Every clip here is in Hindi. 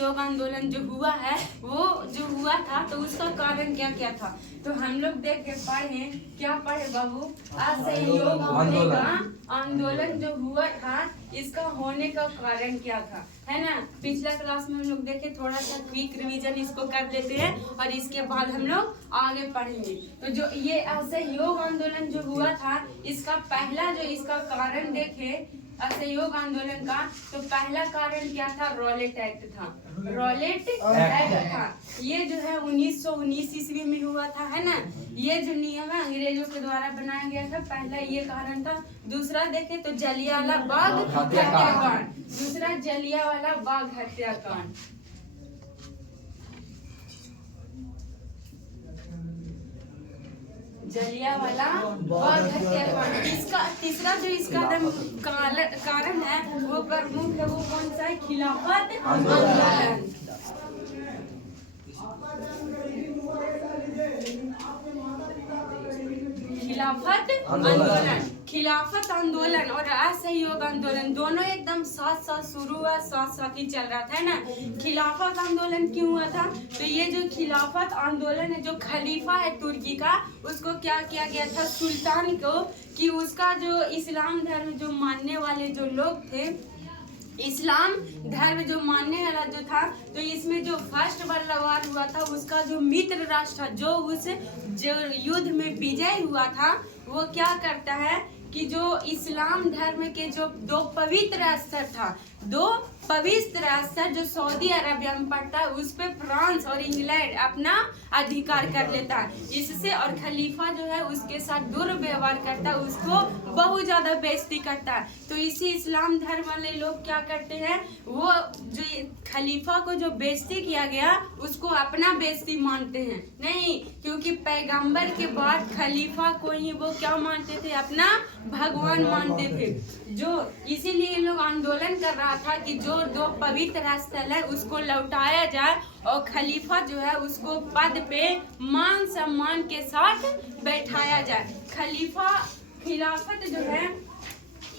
असहयोग आंदोलन जो हुआ है, वो जो हुआ था तो उसका कारण क्या क्या था। तो हम लोग देख के पढ़े, क्या पढ़े बाबू, असहयोग होने का आंदोलन जो हुआ था इसका होने का कारण क्या था, है ना। पिछला क्लास में हम लोग देखे, थोड़ा सा क्विक रिवीजन इसको कर देते हैं और इसके बाद हम लोग आगे पढ़ेंगे। तो जो ये असहयोग आंदोलन जो हुआ था इसका पहला जो इसका कारण देखे असहयोग आंदोलन का, तो पहला कारण क्या था, रॉलेट एक्ट था। रॉलेट एक्ट था, ये जो है 1919 ईस्वी में हुआ था, है ना। ये जो नियम है अंग्रेजों के द्वारा बनाया गया था, पहला ये कारण था। दूसरा देखे तो जलियांवाला बाग हत्याकांड, दूसरा जलियांवाला बाग हत्याकांड। जलियांवाला बाग हत्याकांड। इसका तीसरा जो इसका कारण है वो प्रमुख है, वो कौन सा है, खिलाफत आंदोलन। खिलाफत आंदोलन, खिलाफत आंदोलन और असहयोग आंदोलन दोनों एकदम साथ साथ शुरू हुआ, साथ साथ ही चल रहा था, है ना। खिलाफत आंदोलन क्यों हुआ था, तो ये जो खिलाफत आंदोलन है, जो खलीफा है तुर्की का, उसको क्या किया गया था, सुल्तान को, कि उसका जो इस्लाम धर्म जो मानने वाले जो लोग थे, इस्लाम धर्म जो मानने वाला जो था, तो इसमें जो फर्स्ट वर्ल्ड वॉर हुआ था उसका जो मित्र राष्ट्र था, जो उस जो युद्ध में विजय हुआ था, वो क्या करता है कि जो इस्लाम धर्म के जो दो पवित्र स्थल था, दो पवित्र स्थल जो सऊदी अरबिया में पड़ता है, उस पे फ्रांस और इंग्लैंड अपना अधिकार कर लेता है। इससे और खलीफा जो है उसके साथ दुर्व्यवहार करता है, उसको बहुत ज्यादा बेइज्जती करता है। तो इसी इस्लाम धर्म वाले लोग क्या करते हैं, वो जो खलीफा को जो बेइज्जती किया गया उसको अपना बेइज्जती मानते हैं, नहीं, क्योंकि पैगंबर के बाद खलीफा को ही वो क्या मानते थे, अपना भगवान मानते थे। जो इसीलिए लोग आंदोलन कर रहा था कि जो दो पवित्र स्थल है उसको लौटाया जाए और खलीफा जो है उसको पद पे मान सम्मान के साथ बैठाया जाए। खिलाफत जो है,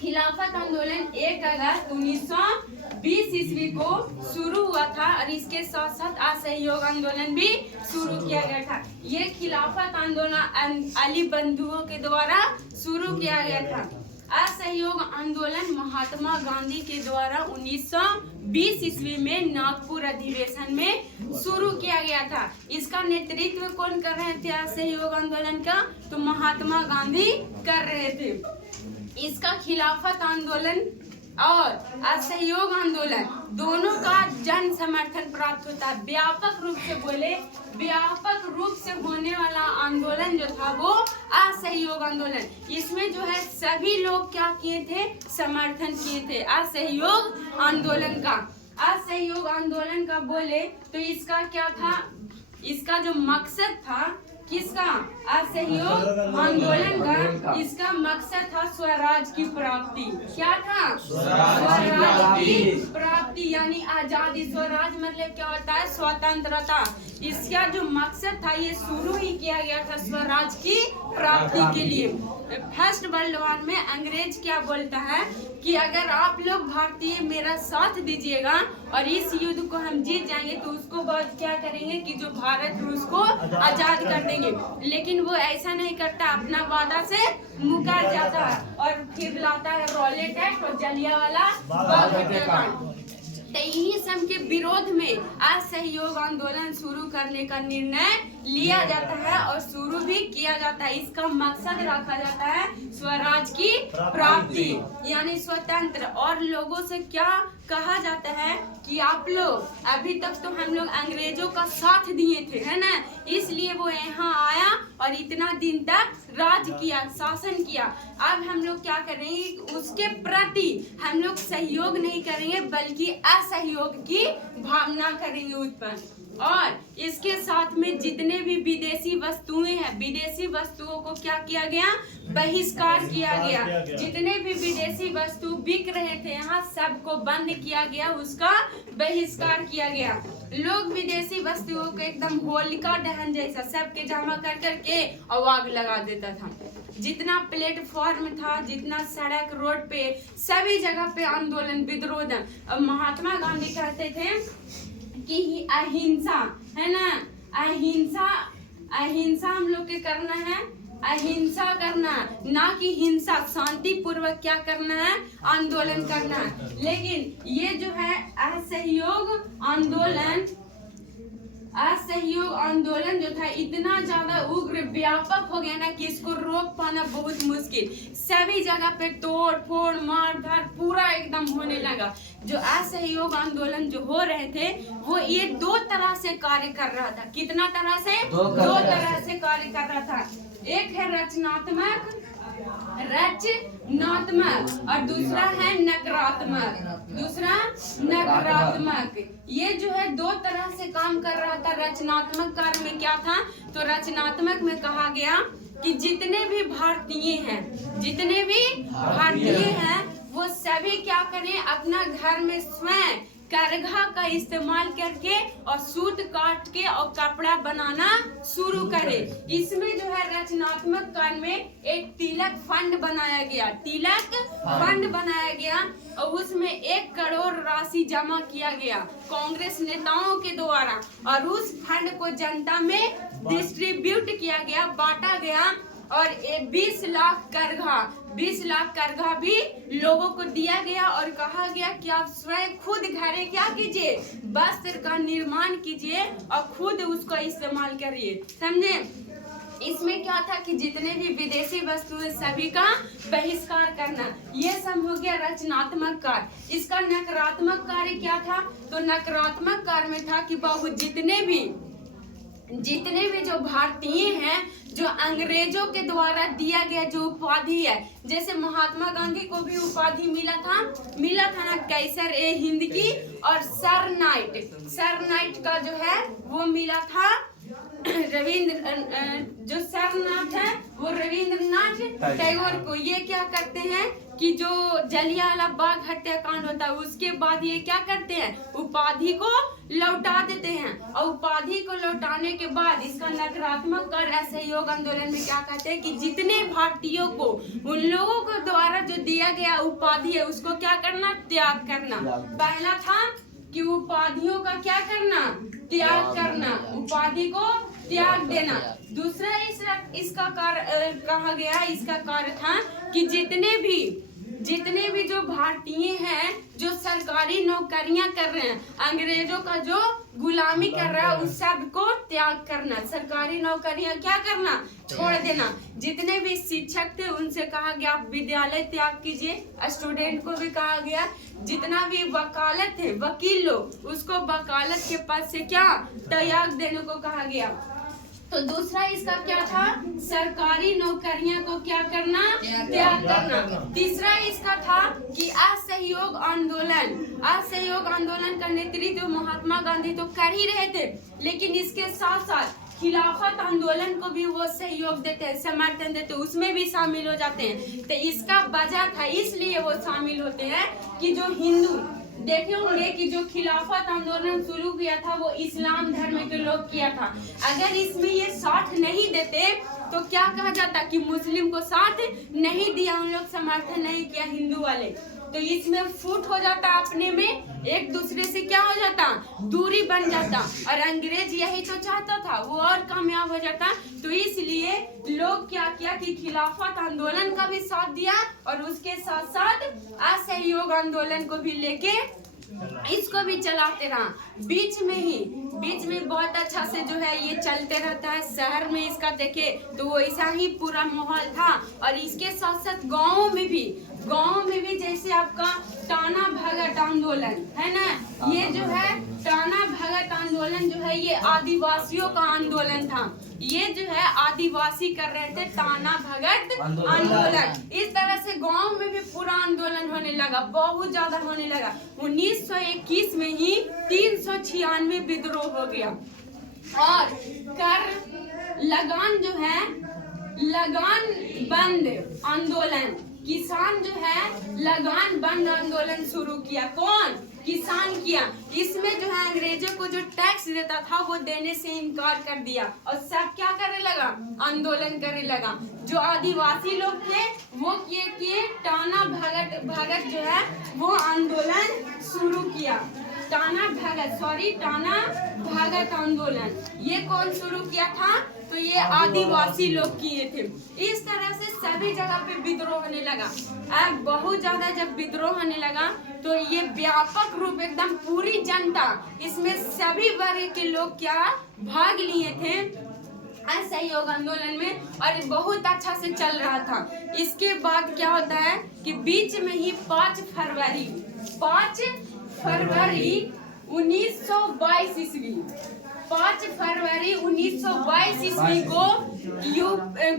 खिलाफत आंदोलन 1 अगस्त 1920 ईस्वी को शुरू हुआ था और इसके साथ साथ असहयोग आंदोलन भी शुरू किया गया था। ये खिलाफत आंदोलन अली बंधुओं के द्वारा शुरू किया गया था। असहयोग आंदोलन महात्मा गांधी के द्वारा 1920 ईस्वी में नागपुर अधिवेशन में शुरू किया गया था। इसका नेतृत्व कौन कर रहे थे असहयोग आंदोलन का, तो महात्मा गांधी कर रहे थे। इसका खिलाफत आंदोलन और असहयोग आंदोलन दोनों का जन समर्थन प्राप्त होता है। व्यापक रूप से बोले, व्यापक रूप से होने वाला आंदोलन जो था वो असहयोग आंदोलन। इसमें जो है सभी लोग क्या किए थे, समर्थन किए थे असहयोग आंदोलन का। असहयोग आंदोलन का बोले तो इसका क्या था, इसका जो मकसद था, किसका, असहयोग आंदोलन का, इसका मकसद था स्वराज की प्राप्ति। क्या था, स्वराज की प्राप्ति, यानी आजादी। स्वराज मतलब क्या होता है, स्वतंत्रता। इसका जो मकसद था ये शुरू ही किया गया था स्वराज की प्राप्ति के लिए। फर्स्ट वर्ल्ड वॉर में अंग्रेज क्या बोलता है कि अगर आप लोग भारतीय मेरा साथ दीजिएगा और इस युद्ध को हम जीत जाएंगे तो उसको बाद क्या करेंगे कि जो भारत रूस को आजाद कर देंगे। लेकिन वो ऐसा नहीं करता, अपना वादा से मुकर जाता है और फिर लाता है रॉलेट एक्ट और जलियांवाला बाग हत्याकांड। यही सब के विरोध में असहयोग आंदोलन शुरू करने का निर्णय लिया जाता है और शुरू भी किया जाता है। इसका मकसद रखा जाता है स्वराज की प्राप्ति, यानी स्वतंत्र। और लोगों से क्या कहा जाता है कि आप लोग अभी तक तो हम लोग अंग्रेजों का साथ दिए थे, है ना, इसलिए वो यहाँ आया और इतना दिन तक राज किया, शासन किया। अब हम लोग क्या करेंगे, उसके प्रति हम लोग सहयोग नहीं करेंगे बल्कि असहयोग की भावना करेंगे उत्पन्न। और इसके साथ में जितने भी विदेशी वस्तुएं हैं, विदेशी वस्तुओं को क्या किया गया, बहिष्कार किया गया। जितने भी विदेशी वस्तु बिक रहे थे यहाँ सबको बंद किया गया, उसका बहिष्कार किया गया। लोग विदेशी वस्तुओं को एकदम होलिका दहन जैसा सबके जमा कर करके और आग लगा देता था। जितना प्लेटफॉर्म था, जितना सड़क रोड पे, सभी जगह पे आंदोलन, विद्रोह। अब महात्मा गांधी कहते थे कि अहिंसा है ना, अहिंसा हम लोग के करना है, अहिंसा करना, ना कि हिंसा, शांति पूर्वक क्या करना है, आंदोलन करना है। लेकिन ये जो है असहयोग आंदोलन जो था इतना ज्यादा उग्र व्यापक हो गया ना कि इसको रोक पाना बहुत मुश्किल। सभी जगह पे तोड़ फोड़ मार धार पूरा एकदम होने लगा। जो असहयोग आंदोलन जो हो रहे थे वो ये दो तरह से कार्य कर रहा था। कितना तरह से? दो तरह से कार्य कर रहा था। एक है रचनात्मक और दूसरा है नकारात्मक। ये जो है दो तरह से काम कर रहा था। रचनात्मक कार्य में क्या था? तो रचनात्मक में कहा गया कि जितने भी भारतीय हैं वो सभी क्या करें, अपना घर में स्वयं करघा का इस्तेमाल करके और सूत काट के और कपड़ा बनाना शुरू करे। इसमें जो है रचनात्मक कार्य में एक तिलक फंड बनाया गया और उसमें 1 करोड़ राशि जमा किया गया कांग्रेस नेताओं के द्वारा, और उस फंड को जनता में डिस्ट्रीब्यूट किया गया, बांटा गया। और 20 लाख करघा भी लोगों को दिया गया और कहा गया कि आप स्वयं खुद घरे क्या कीजिए, वस्त्र का निर्माण कीजिए और खुद उसका इस्तेमाल करिए। समझे? इसमें क्या था कि जितने भी विदेशी वस्तुएं सभी का बहिष्कार करना, ये सब हो गया रचनात्मक कार्य। इसका नकारात्मक कार्य क्या था? तो नकारात्मक कार्य में था कि बहुत जितने भी जो भारतीय हैं, जो अंग्रेजों के द्वारा दिया गया जो उपाधि है, जैसे महात्मा गांधी को भी उपाधि मिला था ना, कैसर ए हिंद की, और सर नाइट का जो है वो मिला था जो सरनाथ है वो रविंद्रनाथ टैगोर को। ये क्या करते हैं कि जो जलियांवाला बाग हत्याकांड होता है उसके बाद ये क्या करते हैं, उपाधि को लौटा देते हैं। और उपाधि को लौटाने के बाद इसका नकारात्मक कार्य असहयोग आंदोलन में क्या कहते हैं कि जितने भारतीयों को उन लोगों के द्वारा जो दिया गया उपाधि है उसको क्या करना, त्याग करना। पहला था कि उपाधियों का क्या करना, त्याग करना, उपाधि को त्याग देना। दूसरा इसका कार्य कहा गया, इसका कार्य था कि जितने भी जो भारतीय हैं जो सरकारी नौकरियां कर रहे हैं, अंग्रेजों का जो गुलामी कर रहा है उस सब को त्याग करना, सरकारी नौकरियां क्या करना, छोड़ देना। जितने भी शिक्षक थे उनसे कहा गया आप विद्यालय त्याग कीजिए। स्टूडेंट को भी कहा गया, जितना भी वकालत है वकील लोग उसको वकालत के पद से क्या त्याग देने को कहा गया। तो दूसरा इसका क्या था, सरकारी नौकरियां को क्या करना, त्याग करना। तीसरा इसका था कि असहयोग आंदोलन का नेतृत्व महात्मा गांधी तो कर ही रहे थे, लेकिन इसके साथ साथ खिलाफत आंदोलन को भी वो सहयोग देते हैं, समर्थन देते हैं, उसमें भी शामिल हो जाते हैं। तो इसका वजह था, इसलिए वो शामिल होते हैं कि जो हिंदू देखे होंगे कि जो खिलाफत आंदोलन शुरू किया था वो इस्लाम धर्म के लोग किया था। अगर इसमें ये साथ नहीं देते तो क्या कहा जाता कि मुस्लिम को साथ नहीं दिया, उन लोग समर्थन नहीं किया हिंदू वाले, तो इसमें फूट हो जाता, अपने में एक दूसरे से क्या हो जाता, दूरी बन जाता। और अंग्रेज यही तो चाहता था, वो और कामयाब हो जाता। तो इसलिए लोग क्या किया कि खिलाफत आंदोलन का भी साथ दिया और उसके साथ साथ असहयोग आंदोलन को भी लेके इसको भी चलाते रहा। बीच में बहुत अच्छा से जो है ये चलते रहता है। शहर में इसका देखे तो वो ऐसा ही पूरा माहौल था, और इसके साथ साथ गाँव में भी जैसे आपका टाना भगत आंदोलन है ना, ये जो है टाना भगत आंदोलन जो है ये आदिवासियों का आंदोलन था। ये जो है आदिवासी कर रहे थे टाना भगत आंदोलन। इस तरह से गांव में भी पूरा आंदोलन होने लगा, बहुत ज्यादा होने लगा। 1921 में ही 396 विद्रोह हो गया। और लगान जो है लगान बंद आंदोलन, किसान जो है लगान बंद आंदोलन शुरू किया। कौन? किसान किया। इसमें जो है अंग्रेजों को जो टैक्स देता था वो देने से इनकार कर दिया और सब क्या करने लगा, आंदोलन करने लगा। जो आदिवासी लोग थे वो किए टाना भगत जो है वो आंदोलन शुरू किया। टाना भगत आंदोलन, ये कौन शुरू किया था? तो ये आदिवासी लोग किए थे। इस तरह से सभी जगह पे विद्रोह होने लगा। अब बहुत ज्यादा जब विद्रोह होने लगा तो ये व्यापक रूप एकदम पूरी जनता, इसमें सभी वर्ग के लोग क्या भाग लिए थे असहयोग आंदोलन में, और बहुत अच्छा से चल रहा था। इसके बाद क्या होता है कि बीच में ही 5 फरवरी 1922 ईस्वी 5 फरवरी 1922 ईस्वी को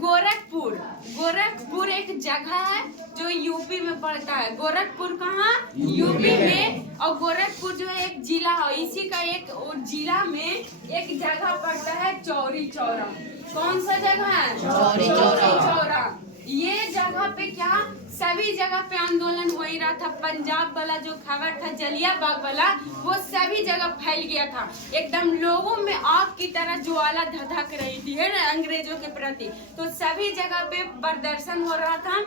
गोरखपुर एक जगह है जो यूपी में पड़ता है। गोरखपुर कहाँ? यूपी में। और गोरखपुर जो है एक जिला है, इसी का एक जिला में एक जगह पड़ता है चौरी चौरा। कौन सा जगह है? चौरी चौरा। ये जगह पे क्या सभी जगह पे आंदोलन हो ही रहा था। पंजाब वाला जो खबर था जलियांवाला वाला, वो सभी जगह फैल गया था। एकदम लोगों में आग की तरह ज्वाला धधक रही थी, है ना, अंग्रेजों के प्रति। तो सभी जगह पे प्रदर्शन हो रहा था।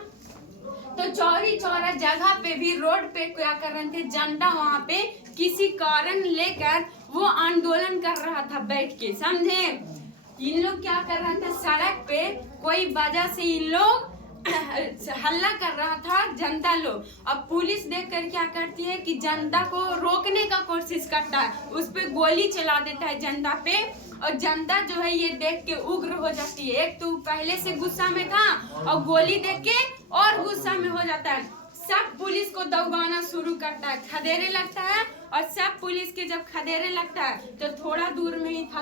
तो चौरी चौरा जगह पे भी रोड पे क्या कर रहे थे, जनता वहाँ पे किसी कारण लेकर वो आंदोलन कर रहा था बैठ के, समझे। इन लोग क्या कर रहे थे, सड़क पे कोई वजह से इन लोग हल्ला कर रहा था जनता लोग। अब पुलिस देखकर क्या करती है कि जनता को रोकने का कोशिश करता है, उस पे गोली चला देता है जनता पे। और जनता जो है ये देख के उग्र हो जाती है। एक तो पहले से गुस्सा में था और गोली देख के और गुस्सा में हो जाता है। सब पुलिस को दौड़ाना शुरू करता है, खदेड़े लगता है। और सब पुलिस के जब खदेड़े लगता है तो थोड़ा दूर में ही था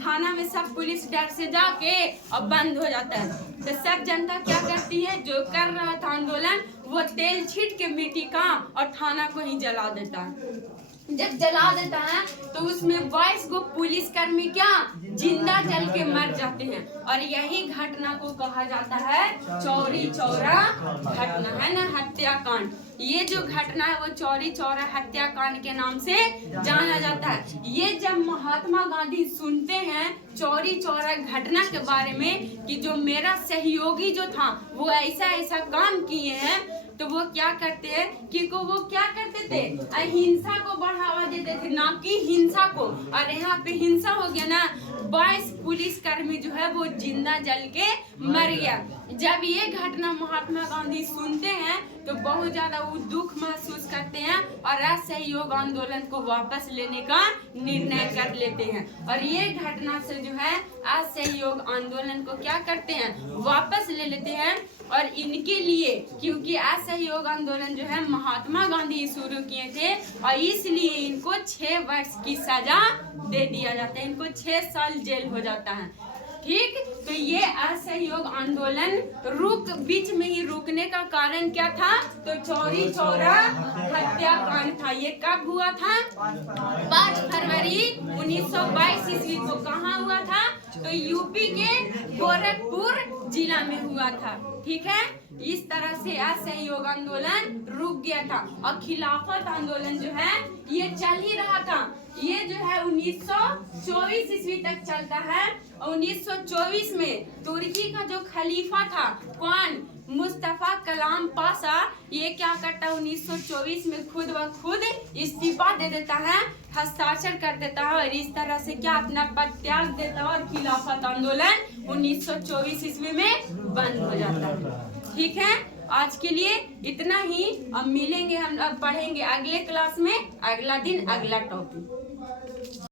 थाना में सब पुलिस डर से जाके और बंद हो जाता है। तो सब जनता क्या करती है, जो कर रहा था आंदोलन, वो तेल छीट के मिट्टी का और थाना को ही जला देता है। जब जला देता है तो उसमें 22 को पुलिसकर्मी क्या जिंदा जल के मर जाते हैं। और यही घटना को कहा जाता है चौरी चौरा घटना, है ना, हत्याकांड। ये जो घटना है वो चौरी चौरा हत्याकांड के नाम से जाना जाता है। ये जब महात्मा गांधी सुनते हैं चौरी चौरा घटना के बारे में कि जो मेरा सहयोगी जो था वो ऐसा काम किए हैं, तो वो क्या करते हैं कि वो क्या करते थे, अहिंसा को बढ़ावा देते थे, ना कि हिंसा को। और यहाँ पे हिंसा हो गया ना, 22 पुलिसकर्मी जो है वो जिंदा जल के मर गया। जब ये घटना महात्मा गांधी सुनते हैं तो बहुत ज्यादा वो दुख महसूस करते हैं और असहयोग आंदोलन को वापस लेने का निर्णय कर लेते हैं। और ये घटना से जो है असहयोग आंदोलन को क्या करते हैं, वापस ले लेते हैं। और इनके लिए, क्योंकि असहयोग आंदोलन जो है महात्मा गांधी शुरू किए थे, और इसलिए इनको 6 वर्ष की सजा दे दिया जाता है, इनको 6 साल जेल हो जाता है। ठीक, तो ये असहयोग आंदोलन बीच में ही रुकने का कारण क्या था, तो चौरी चौरा हत्याकांड था। ये कब हुआ था? 5 फरवरी 1922 ईस्वी को। कहाँ हुआ था? तो यूपी के गोरखपुर जिला में हुआ था। ठीक है, इस तरह से असहयोग आंदोलन रुक गया था। और खिलाफत आंदोलन जो है ये चल ही रहा था। ये जो है 1924 ईस्वी तक चलता है। 1924 में तुर्की का जो खलीफा था, कौन, मुस्तफा कलाम पाशा, ये क्या करता है 1924 में खुद ब खुद इस्तीफा दे देता है, हस्ताक्षर कर देता है, और इस तरह से क्या अपना पद त्याग देता है, और खिलाफत आंदोलन 1924 ईस्वी में बंद हो जाता है। ठीक है, आज के लिए इतना ही। अब मिलेंगे हम, अब पढ़ेंगे अगले क्लास में, अगला दिन अगला टॉपिक।